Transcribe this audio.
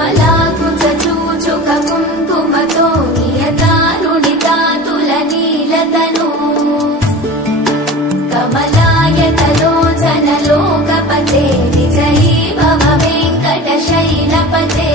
కమలాకృత చూచుక కుంకుమతో నియతానుడితాతుల నీలతను కమలాయతలోచన లోకపతే విజయీ భవ వెంకట శైలపతే